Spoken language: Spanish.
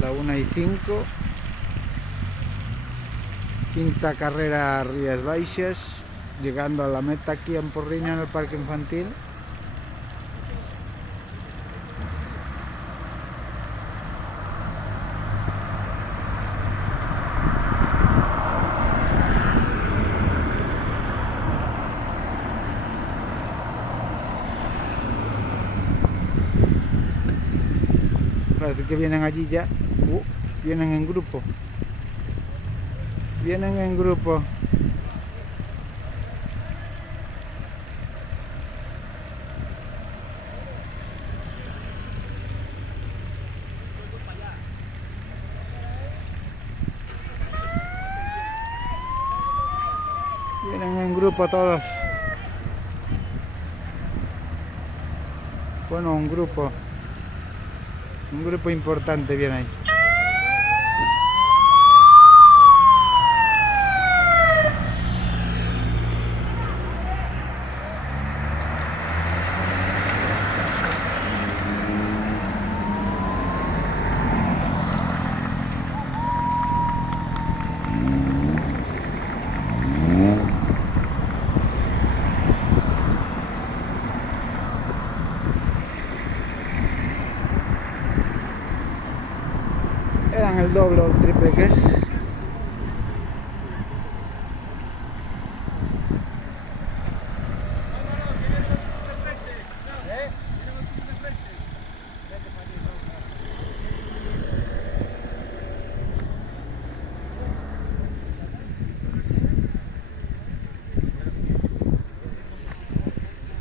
la 1:05, quinta carrera a Rías Baixas, llegando a la meta aquí en Porriño, en el parque infantil. Parece que vienen allí ya. Vienen en grupo. Vienen en grupo. Vienen en grupo todos. Bueno, un grupo importante viene ahí. Eran el doble o el triple que es.